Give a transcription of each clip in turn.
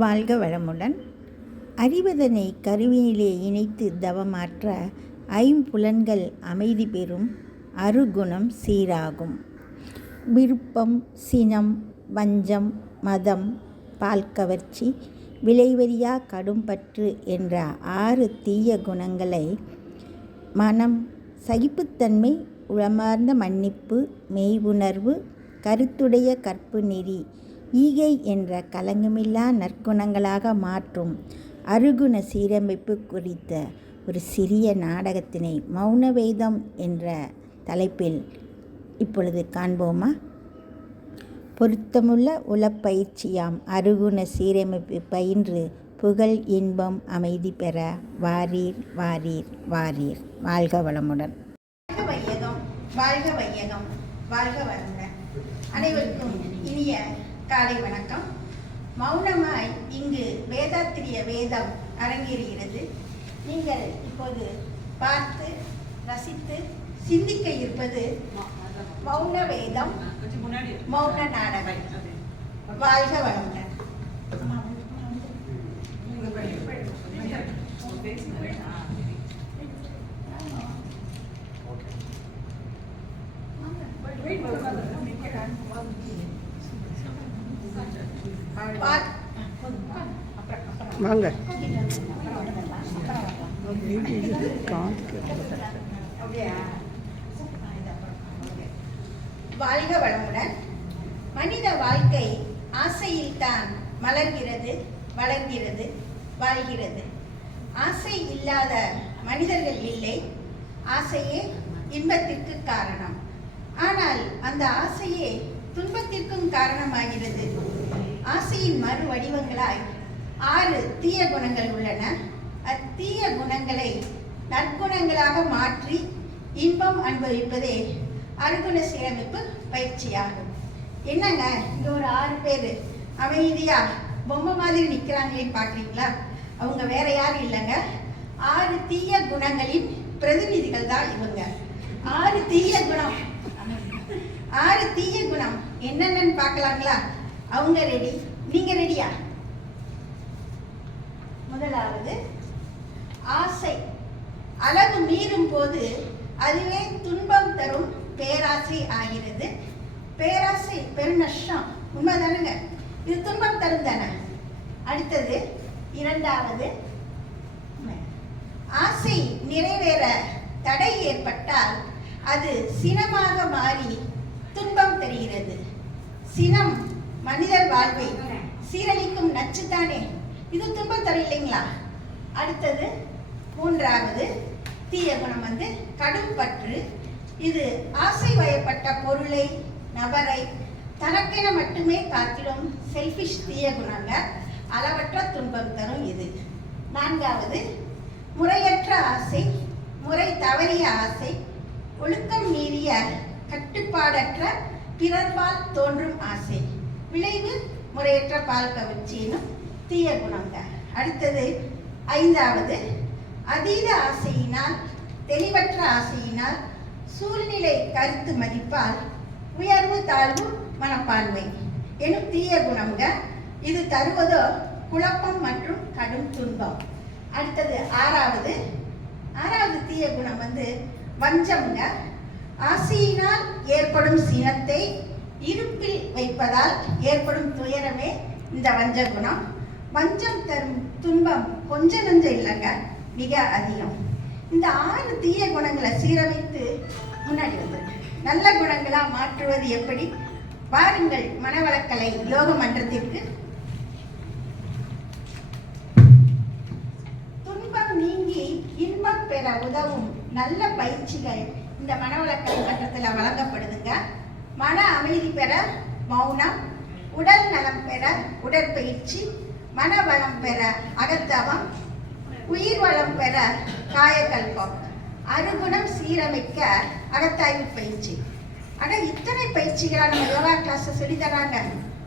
வாழ்க வளமுடன். அறிவதனை கருவினிலே இணைத்து தவமாற்ற ஐம்புலன்கள் அமைதி பெறும், அருகுணம் சீராகும். விருப்பம், சினம், வஞ்சம், மதம், பால்கவர்ச்சி, விளைவறியா கடும்பற்று என்ற 6 தீய குணங்களை மனம், சகிப்புத்தன்மை, உளமார்ந்த மன்னிப்பு, மெய்வுணர்வு, கருத்துடைய கற்பு நெறி, ஈகை என்ற கலங்கமில்லா நற்குணங்களாக மாற்றும் அருகுண சீரமைப்பு குறித்த ஒரு சிறிய நாடகத்தினை மௌன வேதம் என்ற தலைப்பில் இப்பொழுது காண்போமா? பொருத்தமுள்ள உளப்பயிற்சியாம் அருகுண சீரமைப்பு பயின்று புகழ், இன்பம், அமைதி பெற வாரீர் வாரீர் வாரீர். வாழ்க வளமுடன். வாழ்க வையகம், வாழ்க வையகம், வாழ்க வளமுடன். அனைவருக்கும் இனிய காலை வணக்கம். மௌனமாய் இங்கு வேதாத்திரிய வேதம் அரங்கேறுகிறது. நீங்கள் இப்போது பார்த்து ரசித்து சிந்திக்க இருப்பது மௌன வேதம், மௌன நாடகம். வாழ்க வளமுடன். வாங்க. வாழ்க வளமுடன். மனித வாழ்க்கை ஆசையில் தான் மலர்கிறது, வளர்கிறது, வாழ்கிறது. ஆசை இல்லாத மனிதர்கள் இல்லை. ஆசையே இன்பத்திற்கு காரணம். ஆனால் அந்த ஆசையே துன்பத்திற்கும் காரணமாகிறது. ஆசையின் மறு வடிவங்களாய் 6 தீய குணங்கள் உள்ளன. அத்தீய குணங்களை நற்குணங்களாக மாற்றி இன்பம் அனுபவிப்பதே அருகுண சீரமைப்பு பயிற்சியாகும். என்னங்க, இங்க ஒரு 6 பேர் அமைதியா பொம்மை மாதிரி நிற்கிறாங்களேன்னு பார்க்குறீங்களா? அவங்க வேற யாரும் இல்லைங்க, 6 தீய குணங்களின் பிரதிநிதிகள் தான் இவங்க. 6 தீய குணம், 6 தீய குணம் என்னென்னு பார்க்கலாங்களா? அவங்க ரெடி, நீங்க ரெடியா? முதலாவது ஆசை. அளவு மீறும் போது அதுவே துன்பம் தரும் பேராசை ஆகிறது. பேராசை பெருநஷ்டம், உண்மைதானுங்க? இது துன்பம் தரும் தானே. அடுத்தது இரண்டாவது, ஆசை நிறைவேற தடை ஏற்பட்டால் அது சினமாக மாறி துன்பம் தருகிறது. சினம் மனிதர் வாழ்வை சீரழிக்கும் நச்சுத்தானே, இது துன்பம் தரும் இல்லைங்களா? அடுத்தது மூன்றாவது தீய குணம் கடும் பற்று. இது ஆசை வயப்பட்ட பொருளை, நபரை தனக்கென மட்டுமே காத்திடும் செல்ஃபிஷ் தீய குணங்க, அளவற்ற துன்பம் தரும் இது. நான்காவது முறையற்ற ஆசை, முறை தவறிய ஆசை, ஒழுக்கம் மீறிய கட்டுப்பாடற்ற பிறர்பால் தோன்றும் ஆசை, விளைவு முறையற்ற பால் கவர்ச்சியினும் தீய குணங்க. அடுத்தது ஐந்தாவது அதீத ஆசையினால், தெளிவற்ற ஆசையினால், சூழ்நிலை கருத்து மதிப்பால் உயர்வு தாழ்வு மனப்பான்மை எனும் தீய குணங்க. இது தருவதோ குழப்பம் மற்றும் கடும் துன்பம். அடுத்தது ஆறாவது தீய குணம் வஞ்சம்ங்க. ஆசையினால் ஏற்படும் சினத்தை இருப்பில் வைப்பதால் ஏற்படும் துயரமே இந்த வஞ்ச குணம். வஞ்சம் தரும் துன்பம் கொஞ்சம் நஞ்சம் இல்லைங்க, மிக அதிகம். இந்த 6 தீய குணங்களை சீரமைத்து முன்னாடி நல்ல குணங்களா மாற்றுவது எப்படி? வாருங்கள் மனவளக்கலை யோக மன்றத்திற்கு. துன்பம் நீங்கி இன்பம் பெற உதவும் நல்ல பயிற்சிகள் இந்த மனவளக்கலை மன்றத்தில் வழங்கப்படுதுங்க. மன அமைதி பெற மௌனம், உடல் நலம் பெற உடற்பயிற்சி, மன வளம் பெற அகத்தவம், உயிர் வளம் பெற காயக்கல்பம், அருகுணம் சீரமைக்க அகத்தாய்வு பயிற்சி. ஆனால் இத்தனை பயிற்சிகளாக நம்ம யோகா கிளாஸை சொல்லி தராங்க.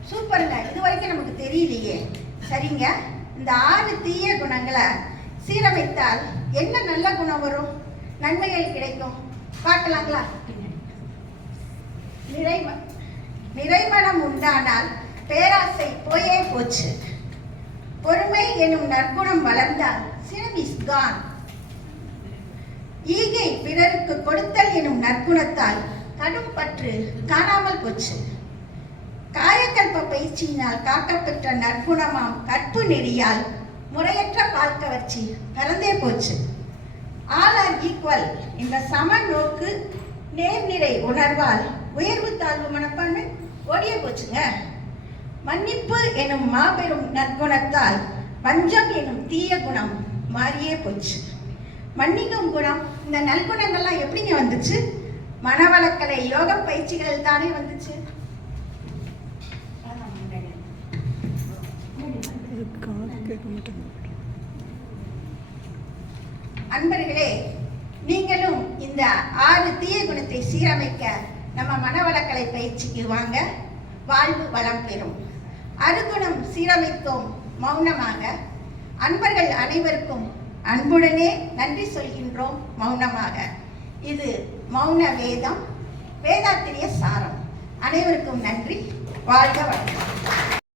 சூப்பருங்க, இது வரைக்கும் நமக்கு தெரியலையே. சரிங்க, இந்த 6 தீய குணங்களை சீரமைத்தால் என்ன நல்ல குணம் வரும், நன்மைகள் கிடைக்கும் பார்க்கலாங்களா? நிறைமனம் உண்டானால் பேராசை போயே போச்சு. பொறுமை எனும் நற்குணம் வளர்ந்தால் சினம் இஸ் கான். ஈகை பிறருக்கு கொடுத்தல் எனும் நற்குணத்தால் கடும் பற்று காணாமல் போச்சு. காயக்கல்ப பயிற்சியினால் காக்கப்பெற்ற நற்குணமாம் கற்பு நெறியால் முறையற்ற பால் கவர்ச்சி பறந்தே போச்சு. ஆல் ஆர் ஈக்குவல் என்ற சம நோக்கு நேர்நிறை உணர்வால் உயர்வு தாழ்வு மனப்பான்மை ஓடிய போச்சுங்க. மன்னிப்பு எனும் மாபெரும் நற்குணத்தால் வஞ்சம் எனும் தீய குணம் மாறியே போச்சு. மன்னிக்கும் குணம், இந்த நற்குணங்கள்லாம் எப்படிங்க வந்துச்சு? மனவளக்கலை யோக பயிற்சிகள் தானே வந்துச்சு. அன்பர்களே, நீங்களும் இந்த 6 தீய குணத்தை சீரமைக்க நம்ம மனவளக்கலை பயிற்சிக்கு வாங்க. வாழ்வு வளம் பெறும். அருகுணம் சீரமைத்தோம் மௌனமாக. அன்பர்கள் அனைவருக்கும் அன்புடனே நன்றி சொல்கின்றோம் மௌனமாக. இது மௌன வேதம், வேதாத்திரிய சாரம். அனைவருக்கும் நன்றி. வாழ்க வளம்.